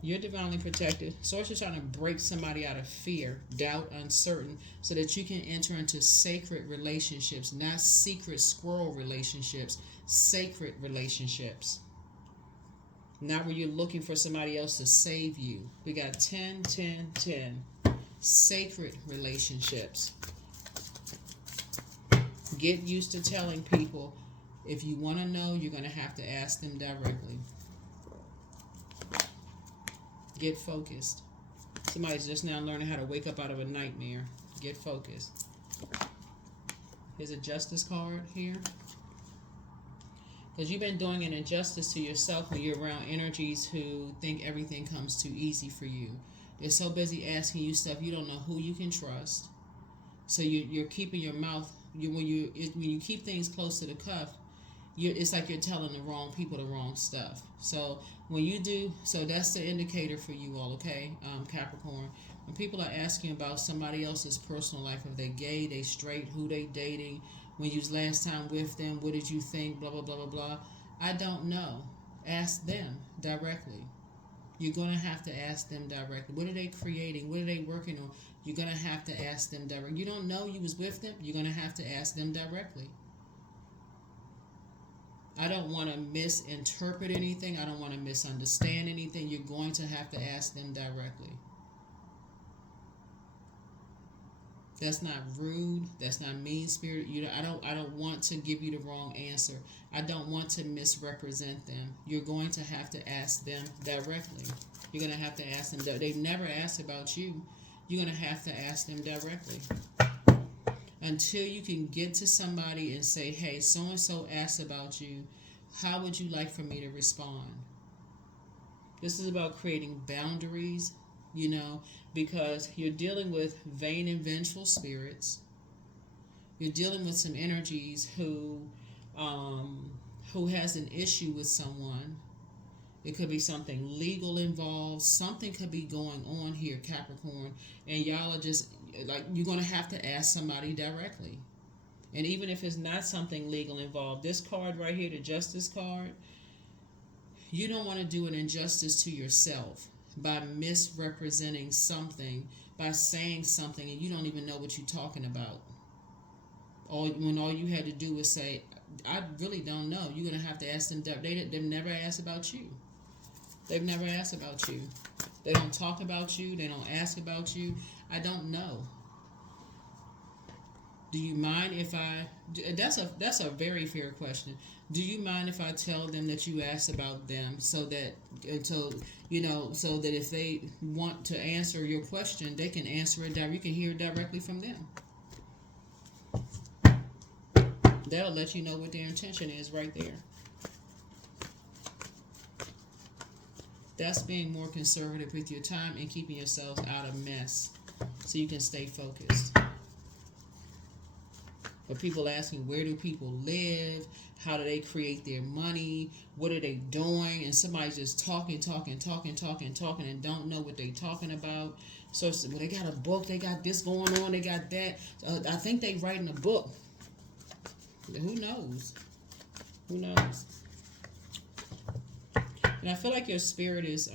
You're divinely protected. Source is trying to break somebody out of fear, doubt, uncertain, so that you can enter into sacred relationships, not secret squirrel relationships, sacred relationships. Not where you're looking for somebody else to save you. We got 10, 10, 10. Sacred relationships. Get used to telling people, if you want to know, you're going to have to ask them directly. Get focused. Somebody's just now learning how to wake up out of a nightmare. Get focused. Here's a justice card here. Because you've been doing an injustice to yourself when you're around energies who think everything comes too easy for you. They're so busy asking you stuff, you don't know who you can trust. So you're keeping your mouth. When you keep things close to the cuff, it's like you're telling the wrong people the wrong stuff. So when you do, so that's the indicator for you all, okay, Capricorn. When people are asking about somebody else's personal life, if they gay, they straight, who they dating, when you was last time with them, what did you think, blah, blah, blah, blah, blah. I don't know. Ask them directly. You're going to have to ask them directly. What are they creating? What are they working on? You're going to have to ask them directly. You don't know you was with them. You're going to have to ask them directly. I don't want to misinterpret anything. I don't want to misunderstand anything. You're going to have to ask them directly. That's not rude. That's not mean-spirited. I don't want to give you the wrong answer. I don't want to misrepresent them. You're going to have to ask them directly. You're going to have to ask them. They've never asked about you. You're going to have to ask them directly. Until you can get to somebody and say, hey, so-and-so asked about you. How would you like for me to respond? This is about creating boundaries, because you're dealing with vain and vengeful spirits. You're dealing with some energies who has an issue with someone. It could be something legal involved. Something could be going on here, Capricorn. And y'all are just, you're going to have to ask somebody directly. And even if it's not something legal involved, this card right here, the Justice card, you don't want to do an injustice to yourself by misrepresenting something, by saying something, and you don't even know what you're talking about. When all you had to do was say, I really don't know. You're going to have to ask them. They've never asked about you. They've never asked about you. They don't talk about you. They don't ask about you. I don't know. Do you mind if that's a very fair question. Do you mind if I tell them that you asked about them so that if they want to answer your question, they can answer it directly. You can hear it directly from them. That'll let you know what their intention is right there. That's being more conservative with your time and keeping yourselves out of mess so you can stay focused. But people asking, where do people live? How do they create their money? What are they doing? And somebody's just talking, and don't know what they're talking about. So it's, well, they got a book, they got this going on, they got that. I think they writing a book. Who knows? Who knows? And I feel like your spirit is,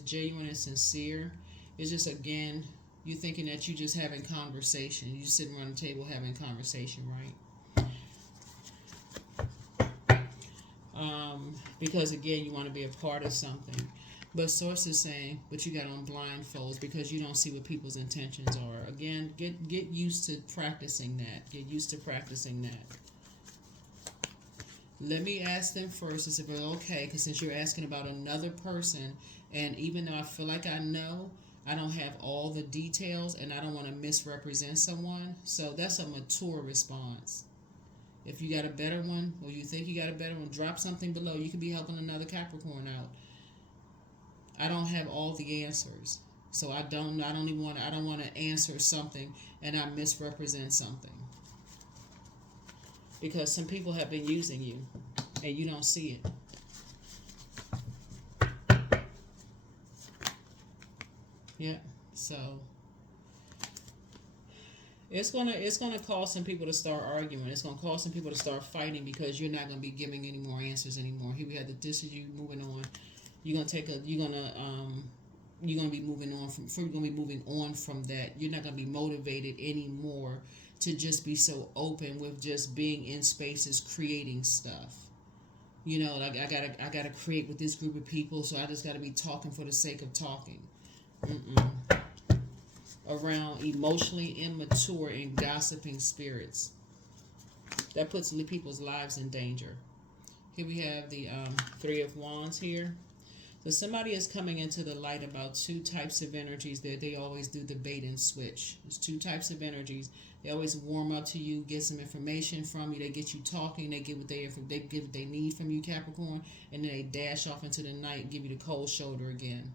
genuine and sincere. It's just, again, you thinking that you just having conversation. You sitting around the table having conversation, right? Because again, you want to be a part of something. But source is saying, but you got on blindfolds because you don't see what people's intentions are. Again, get used to practicing that. Get used to practicing that. Let me ask them first if it's okay, because since you're asking about another person, and even though I feel like I know, I don't have all the details, and I don't want to misrepresent someone. So that's a mature response. If you got a better one, or you think you got a better one, drop something below. You could be helping another Capricorn out. I don't have all the answers, so I don't want to answer something and I misrepresent something, because some people have been using you and you don't see it. Yeah, so it's gonna cause some people to start arguing. It's gonna cause some people to start fighting because you're not gonna be giving any more answers anymore. Here we have this is you moving on. You're gonna be moving on from that. You're not gonna be motivated anymore to just be so open with just being in spaces creating stuff. You know, like I gotta create with this group of people, so I just gotta be talking for the sake of talking. Around emotionally immature and gossiping spirits. That puts people's lives in danger. Here we have the Three of Wands here. So somebody is coming into the light about two types of energies that they always do the bait and switch. There's two types of energies. They always warm up to you, get some information from you. They get you talking. They get what they need from you, Capricorn, and then they dash off into the night and give you the cold shoulder again,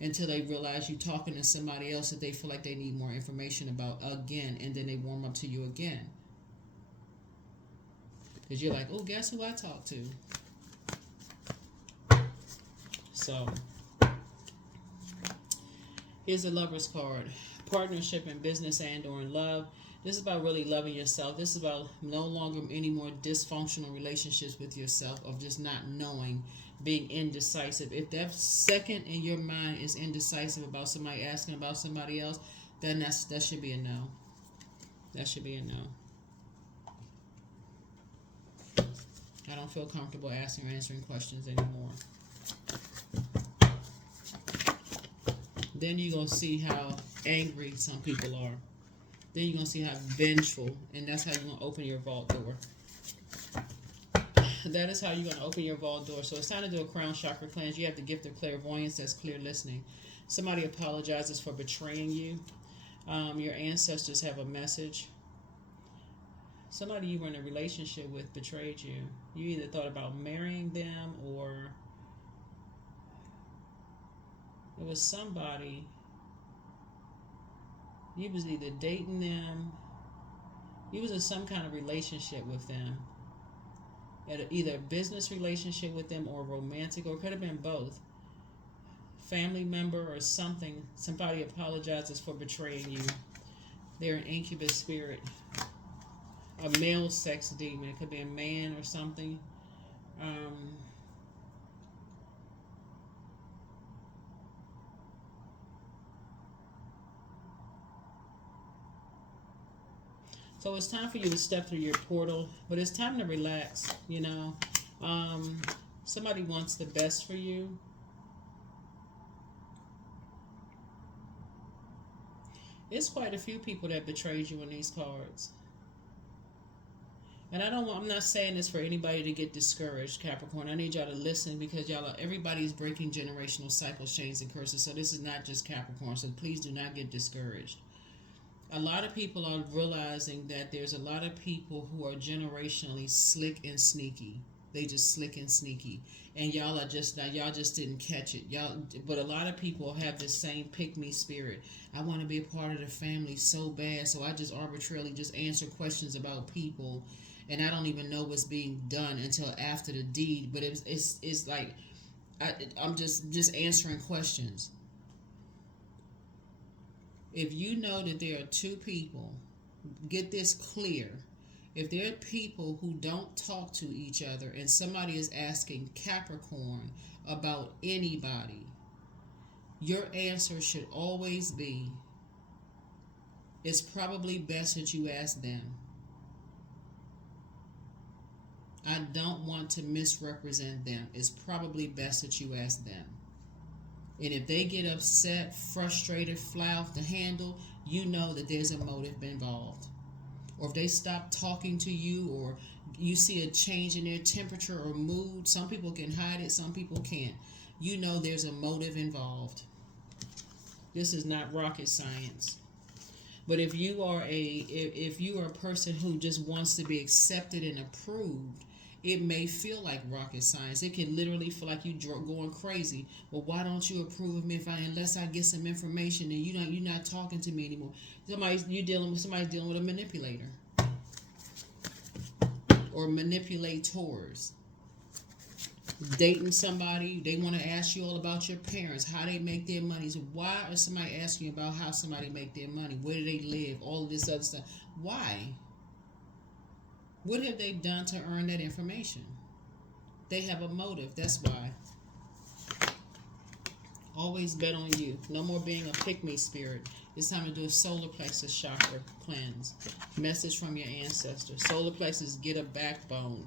until they realize you talking to somebody else that they feel like they need more information about again, and then they warm up to you again. Because you're like, oh, guess who I talked to? So, here's a Lover's card. Partnership in business and or in love. This is about really loving yourself. This is about no longer any more dysfunctional relationships with yourself, of just not knowing, being indecisive. If that second in your mind is indecisive about somebody asking about somebody else, then that should be a no. That should be a no. I don't feel comfortable asking or answering questions anymore. Then you're going to see how angry some people are. Then you're going to see how vengeful, and that's how you're going to open your vault door. That is how you're going to open your vault door. So it's time to do a crown chakra cleanse. You have the gift of clairvoyance. That's clear listening. Somebody apologizes for betraying you. Your ancestors have a message. Somebody you were in a relationship with betrayed you. You either thought about marrying them, or it was somebody, you was either dating them, you was in some kind of relationship with them, either a business relationship with them or romantic, or it could have been both. Family member or something, somebody apologizes for betraying you. They're an incubus spirit, a male sex demon. It could be a man or something. So it's time for you to step through your portal, but it's time to relax, you know. Somebody wants the best for you. It's quite a few people that betrayed you in these cards. And I'm not saying this for anybody to get discouraged, Capricorn. I need y'all to listen, because everybody's breaking generational cycles, chains, and curses. So this is not just Capricorn. So please do not get discouraged. A lot of people are realizing that there's a lot of people who are generationally slick and sneaky. They just slick and sneaky. And y'all are just now, y'all just didn't catch it. Y'all, but a lot of people have this same pick me spirit. I want to be a part of the family so bad, so I just arbitrarily just answer questions about people, and I don't even know what's being done until after the deed. But it's like I'm just answering questions. If you know that there are two people, get this clear. If there are people who don't talk to each other and somebody is asking Capricorn about anybody, your answer should always be, it's probably best that you ask them. I don't want to misrepresent them. It's probably best that you ask them. And if they get upset, frustrated, fly off the handle, you know that there's a motive involved. Or if they stop talking to you, or you see a change in their temperature or mood, some people can hide it, some people can't. You know there's a motive involved. This is not rocket science. But if you are a person who just wants to be accepted and approved, it may feel like rocket science. It can literally feel like you going crazy. Well, why don't you approve of me unless I get some information and you're not talking to me anymore? Somebody's dealing with a manipulator or manipulators. Dating somebody, they want to ask you all about your parents, how they make their money. So why is somebody asking you about how somebody make their money? Where do they live? All of this other stuff. Why? What have they done to earn that information? They have a motive. That's why. Always bet on you. No more being a pick-me spirit. It's time to do a solar plexus chakra cleanse. Message from your ancestors. Solar plexus, get a backbone.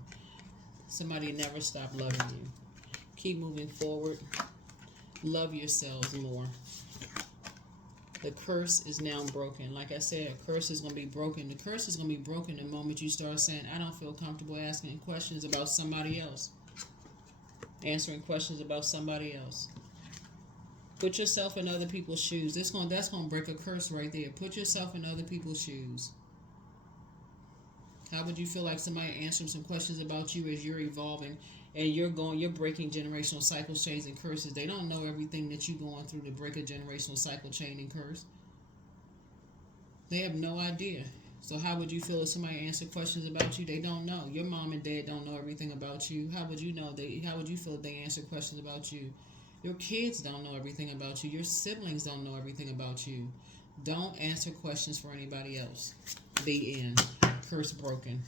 Somebody never stop loving you. Keep moving forward. Love yourselves more. The curse is now broken. Like I said, a curse is going to be broken. The curse is going to be broken the moment you start saying, I don't feel comfortable asking questions about somebody else. Answering questions about somebody else. Put yourself in other people's shoes. That's going to break a curse right there. Put yourself in other people's shoes. How would you feel like somebody answering some questions about you as you're evolving and you're breaking generational cycles, chains, and curses? They don't know everything that you're going through to break a generational cycle, chain, and curse. They have no idea. So how would you feel if somebody answered questions about you? They don't know. Your mom and dad don't know everything about you. How would you know? How would you feel if they answered questions about you? Your kids don't know everything about you. Your siblings don't know everything about you. Don't answer questions for anybody else. The end. Curse broken.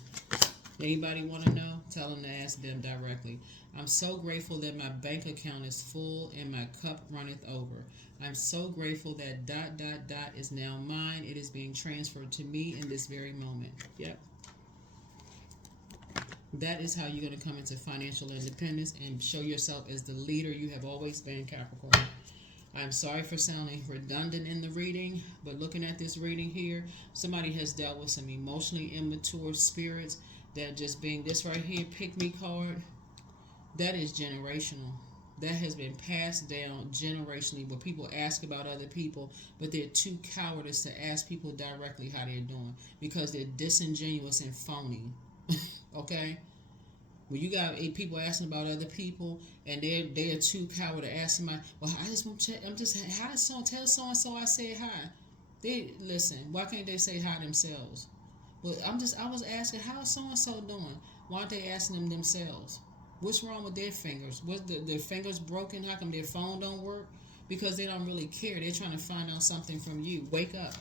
Anybody want to know? Tell them to ask them directly. I'm so grateful that my bank account is full and my cup runneth over. I'm so grateful that ... is now mine. It is being transferred to me in this very moment. Yep. That is how you're going to come into financial independence and show yourself as the leader you have always been, Capricorn. I'm sorry for sounding redundant in the reading, but looking at this reading here, somebody has dealt with some emotionally immature spirits that just being this right here, pick me card, that is generational. That has been passed down generationally where people ask about other people, but they're too cowardice to ask people directly how they're doing because they're disingenuous and phony. Okay? When you got people asking about other people and they're too coward to ask somebody, well, I just want to check, hi, tell so-and-so I said hi. They listen, why can't they say hi themselves? Well, I was asking, how's so-and-so doing? Why aren't they asking them themselves? What's wrong with their fingers? Was their fingers broken? How come their phone don't work? Because they don't really care. They're trying to find out something from you. Wake up.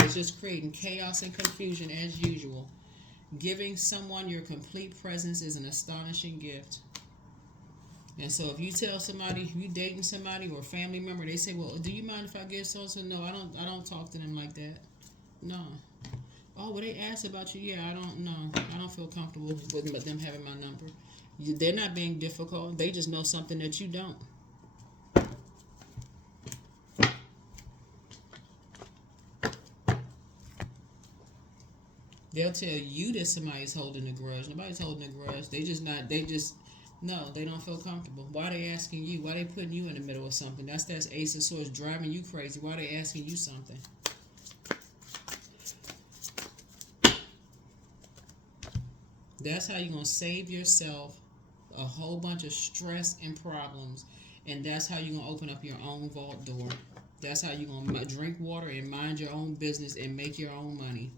It's just creating chaos and confusion as usual. Giving someone your complete presence is an astonishing gift. And so if you tell somebody, if you dating somebody or a family member, they say, well, do you mind if I get so-and-so? No, I don't talk to them like that. No. Oh, well, they asked about you. Yeah, I don't know. I don't feel comfortable with them having my number. They're not being difficult. They just know something that you don't. They'll tell you that somebody's holding a grudge. Nobody's holding a grudge. They don't feel comfortable. Why are they asking you? Why are they putting you in the middle of something? That's Ace of Swords driving you crazy. Why are they asking you something? That's how you're going to save yourself a whole bunch of stress and problems. And that's how you're going to open up your own vault door. That's how you're going to drink water and mind your own business and make your own money.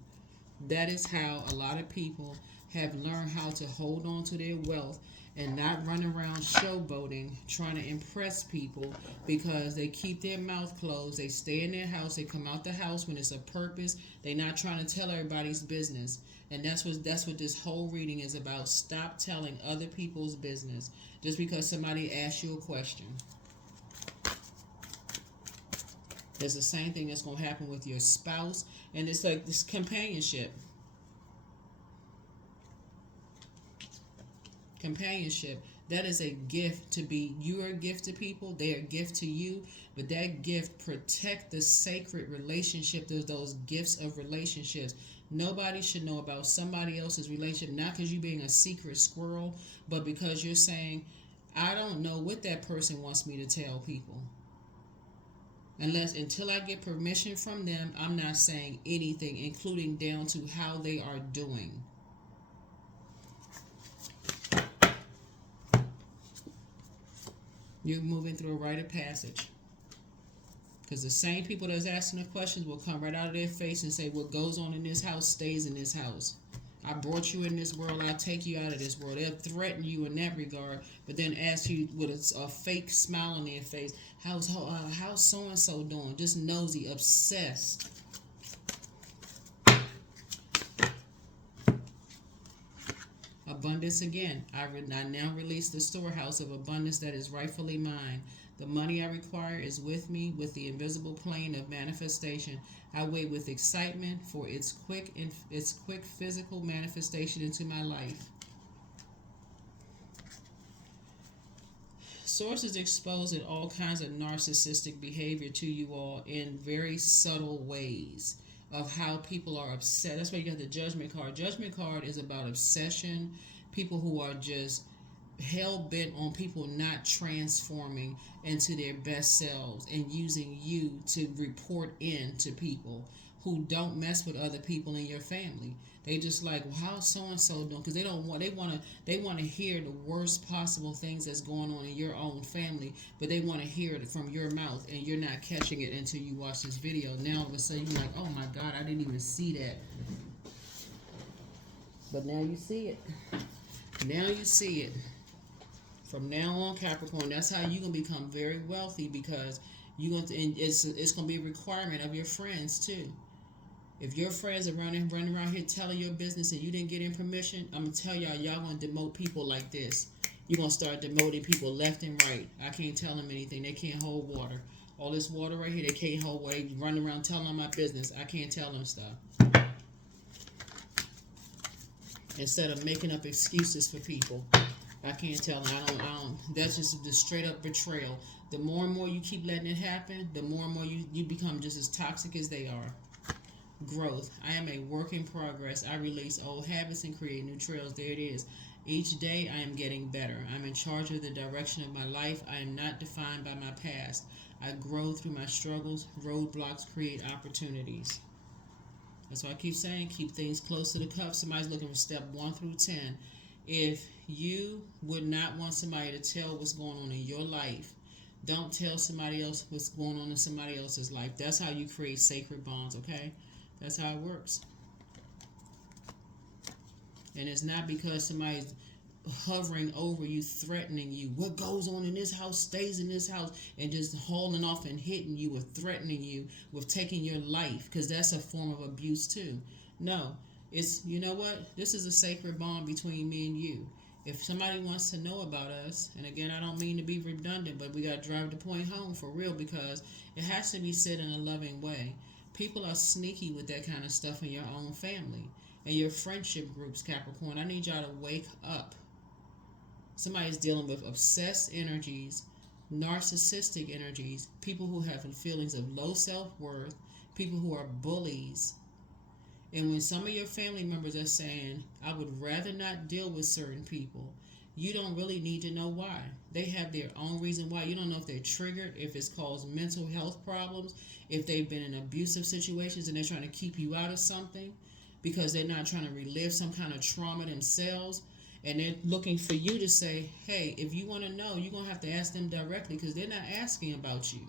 That is how a lot of people have learned how to hold on to their wealth and not run around showboating trying to impress people, because they keep their mouth closed. They stay in their house. They come out the house when it's a purpose. They're not trying to tell everybody's business. And that's what this whole reading is about. Stop telling other people's business just because somebody asks you a question. It's the same thing that's going to happen with your spouse. And it's like this companionship. Companionship. That is a gift to be. You are a gift to people. They are a gift to you. But that gift, protect the sacred relationship. There's those gifts of relationships. Nobody should know about somebody else's relationship. Not because you're being a secret squirrel, but because you're saying, I don't know what that person wants me to tell people. Until I get permission from them, I'm not saying anything, including down to how they are doing. You're moving through a rite of passage. Because the same people that's asking the questions will come right out of their face and say, what goes on in this house stays in this house. I brought you in this world. I'll take you out of this world. They'll threaten you in that regard, but then ask you with a fake smile on their face, how's so-and-so doing? Just nosy, obsessed. Abundance again. I now release the storehouse of abundance that is rightfully mine. The money I require is with me, with the invisible plane of manifestation. I wait with excitement for its quick physical manifestation into my life. Sources exposing all kinds of narcissistic behavior to you all in very subtle ways of how people are upset. That's why you got the judgment card. Judgment card is about obsession, people who are just hell-bent on people not transforming into their best selves and using you to report in to people who don't mess with other people in your family. They just like, well, how's so-and-so doing? Because they want to hear the worst possible things that's going on in your own family, but they want to hear it from your mouth, and you're not catching it until you watch this video. Now all of a sudden you're like, oh my God, I didn't even see that. But now you see it. Now you see it. From now on, Capricorn, that's how you're going to become very wealthy, because it's going to be a requirement of your friends too. If your friends are running around here telling your business and you didn't get in permission, I'm going to tell y'all going to demote people like this. You're going to start demoting people left and right. I can't tell them anything. They can't hold water. All this water right here, they can't hold water. They run around telling them my business. I can't tell them stuff. Instead of making up excuses for people. I can't tell them. I don't. That's just the straight up betrayal. The more and more you keep letting it happen, the more and more you become just as toxic as they are. Growth. I am a work in progress. I release old habits and create new trails. There it is. Each day I am getting better. I'm in charge of the direction of my life. I am not defined by my past. I grow through my struggles. Roadblocks create opportunities. That's why I keep saying, keep things close to the cuff. Somebody's looking for step 1 through 10. If you would not want somebody to tell what's going on in your life, don't tell somebody else what's going on in somebody else's life. That's how you create sacred bonds, okay? That's how it works. And it's not because somebody's hovering over you, threatening you. What goes on in this house stays in this house, and just hauling off and hitting you or threatening you with taking your life, because that's a form of abuse too. No, it's, you know what? This is a sacred bond between me and you. If somebody wants to know about us, and again, I don't mean to be redundant, but we got to drive the point home for real, because it has to be said in a loving way. People are sneaky with that kind of stuff in your own family and your friendship groups, Capricorn. I need y'all to wake up. Somebody's dealing with obsessed energies, narcissistic energies, people who have feelings of low self-worth, people who are bullies. And when some of your family members are saying, I would rather not deal with certain people, you don't really need to know why. They have their own reason why. You don't know if they're triggered, if it's caused mental health problems, if they've been in abusive situations and they're trying to keep you out of something. because they're not trying to relive some kind of trauma themselves. And they're looking for you to say, hey, if you want to know, you're going to have to ask them directly because they're not asking about you.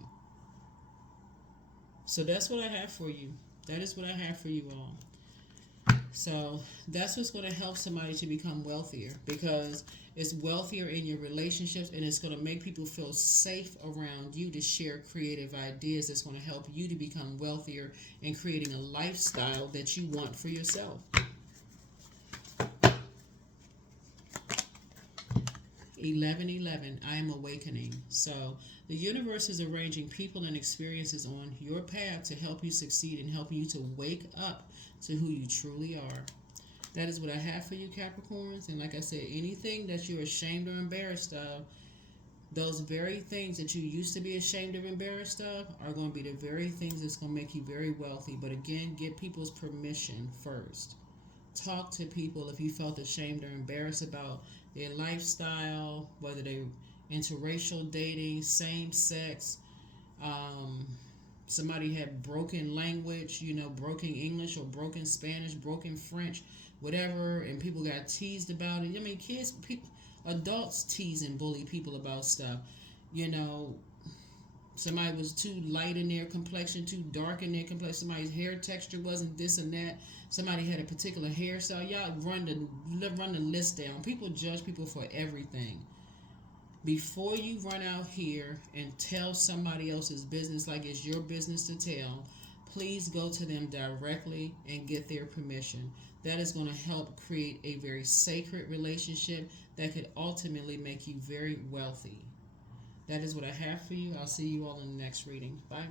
So that's what I have for you. That is what I have for you all. So that's what's going to help somebody to become wealthier, because it's wealthier in your relationships, and it's going to make people feel safe around you to share creative ideas that's going to help you to become wealthier and creating a lifestyle that you want for yourself. 1111, I am awakening. So the universe is arranging people and experiences on your path to help you succeed and help you to wake up to who you truly are. That is what I have for you, Capricorns. And like I said, anything that you're ashamed or embarrassed of, those very things that you used to be ashamed or embarrassed of are going to be the very things that's going to make you very wealthy. But again, get people's permission first. Talk to people if you felt ashamed or embarrassed about their lifestyle, whether they're interracial dating, same sex, somebody had broken language, broken English or broken Spanish, broken French, whatever, and people got teased about it. I mean, kids, people, adults tease and bully people about stuff. Somebody was too light in their complexion, too dark in their complexion. Somebody's hair texture wasn't this and that. Somebody had a particular hairstyle. Y'all run the list down. People judge people for everything. Before you run out here and tell somebody else's business like it's your business to tell, please go to them directly and get their permission. That is going to help create a very sacred relationship that could ultimately make you very wealthy. That is what I have for you. I'll see you all in the next reading. Bye.